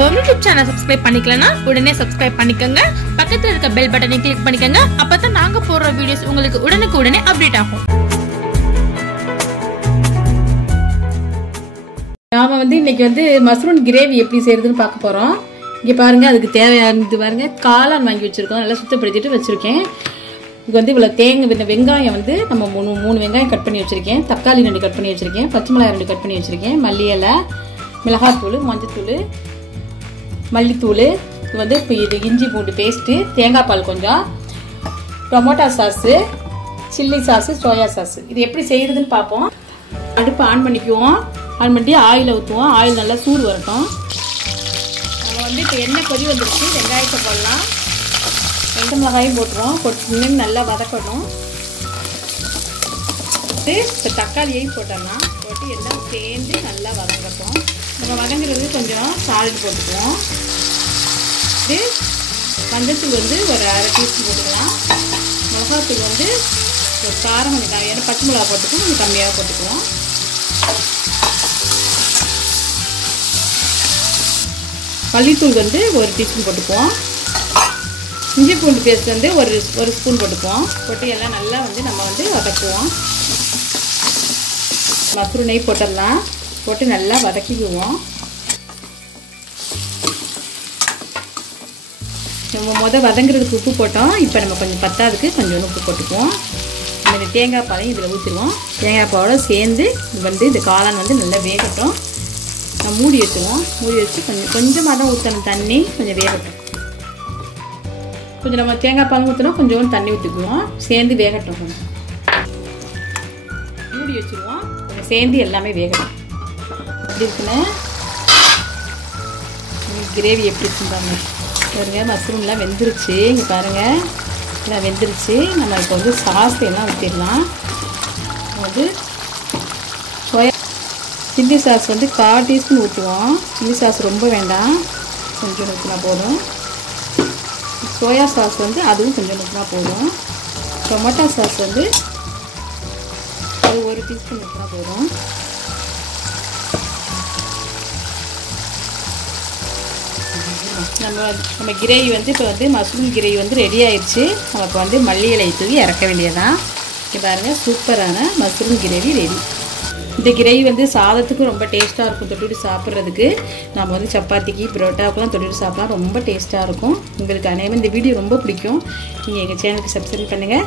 Home YouTube channel subscribe பண்ணிக்கலனா உடனே subscribe பண்ணிக்கங்க. பக்கத்துல இருக்க பெல் பட்டனை கிளிக் பண்ணிக்கங்க. அப்பதான் நாங்க போடுற வீடியோஸ் உங்களுக்கு உடனுக்குடனே அப்டேட் ஆகும். நாம இன்னைக்கு மஷ்ரூம் கிரேவி எப்படி செய்யறதுன்னு பார்க்க போறோம். இங்க பாருங்க, அதுக்கு தேவையானது பாருங்க, காளான் வாங்கி வச்சிருக்கோம். நல்லா சுத்தப்படுத்திட்டு வச்சிருக்கேன். இது இவ்வளவு தேங்காய், வெங்காயம் நம்ம மூணு வெங்காயம் கட் பண்ணி வச்சிருக்கேன். தக்காளி 2 கட் பண்ணி வச்சிருக்கேன். பச்சை மிளகாய் 2 கட் பண்ணி வச்சிருக்கேன். மல்லி இலை, மிளகாத்தூள், மஞ்சத்தூள், மல்லித்தூள், இது இஞ்சி பூண்டு பேஸ்ட்டு, தேங்காய் பால் கொஞ்சம், tomato sauce, chilli sauce, soya sauce. இது எப்படி செய்யறதுன்னு பார்ப்போம். அடுப்பு ஆன் பண்ணிக்குவோம். ஆன் பண்ணி ஆயில் ஊற்றுவோம். ஆயில் நல்லா சூடு வரட்டும். நம்ம இப்போ எண்ணெய் கொதி வந்துருச்சு. வெங்காயத்தை போடலாம். வெண்டை மிளகாயும் போட்டுருவோம். போட்டு நல்லா வதக்கணும். இப்போ தக்காளியையும் போட்டுடலாம். போட்டு எல்லாம் சேர்ந்து நல்லா வதங்கட்டும். நம்ம வதங்குறது கொஞ்சம் சால்ட் போட்டுக்குவோம். இது மஞ்சத்தூள் ஒரு அரை டீஸ்பூன் போட்டுக்கலாம். மிளகாத்தூள் ஒரு காரம் கொஞ்சம், ஏன்னா பச்சை மிளகா போட்டுக்குவோம், கொஞ்சம் கம்மியாக போட்டுக்குவோம். மல்லித்தூள் 1 டீஸ்பூன் போட்டுக்குவோம். இஞ்சி பூண்டு பேஸ்ட் ஒரு ஸ்பூன் போட்டுக்குவோம். போட்டு எல்லாம் நல்லா நம்ம வதக்குவோம். மஷ்ரூம் நெய் போட்டுடலாம். போட்டு நல்லா வதக்கிக்குவோம். நம்ம வதங்குறதுக்கு உப்பு போட்டோம். இப்போ நம்ம கொஞ்சம் பத்தாதுக்கு கொஞ்சம் உப்பு போட்டுக்குவோம். இந்த தேங்காய் பாலையும் இதில் ஊற்றிடுவோம். தேங்காய் பாலோட சேர்ந்து இந்த காளான் நல்லா வேகட்டும். நம்ம மூடி வச்சுருவோம். மூடி வச்சு கொஞ்சமாக தான் ஊற்றணும் தண்ணி. கொஞ்சம் வேகட்டும். கொஞ்சம் நம்ம தேங்காய் பால் ஊற்றினா கொஞ்சம் தண்ணி ஊற்றிக்குவோம். சேர்ந்து வேகட்டும். கொஞ்சம் மூடி வச்சுருவோம். கொஞ்சம் சேர்ந்து எல்லாமே வேகட்டும். எப்படி இருக்குன்னு கிரேவி எப்படி இருக்குன்னு பாருங்க. மஷ்ரூம்லாம் வெந்துருச்சு. இங்கே பாருங்கள், எல்லாம் வெந்துருச்சு. நம்ம இப்போ சாஸ் எல்லாம் ஊற்றிடலாம். சோயா சில்லி சாஸ் 1/4 டீஸ்பூன் ஊற்றுவோம். சில்லி சாஸ் ரொம்ப வேண்டாம், கொஞ்சம் ஊற்றினா போதும். சோயா சாஸ் அதுவும் கொஞ்சம் ஊற்றினா போதும். டொமேட்டோ சாஸ் அது 1 டீஸ்பூன் ஊற்றினா போதும். நம்ம கிரேவி இப்போ மஷ்ரூம் கிரேவி ரெடி ஆயிடுச்சு. நம்ம இப்போ மல்லி இலை தூவி இறக்க வேண்டியதான். இங்கே பாருங்கள், சூப்பரான மஷ்ரூம் கிரேவி ரெடி. இந்த கிரேவி சாதத்துக்கு ரொம்ப டேஸ்ட்டாக இருக்கும். தொட்டுட்டு சாப்பிட்றதுக்கு நம்ம சப்பாத்திக்கு, பரோட்டாவுக்குலாம் தொட்டுட்டு சாப்பிட்லாம். ரொம்ப டேஸ்ட்டாக இருக்கும். உங்களுக்கு அநேகமாக இந்த வீடியோ ரொம்ப பிடிக்கும். நீங்கள் எங்கள் சேனலுக்கு சப்ஸ்கிரைப் பண்ணுங்கள்.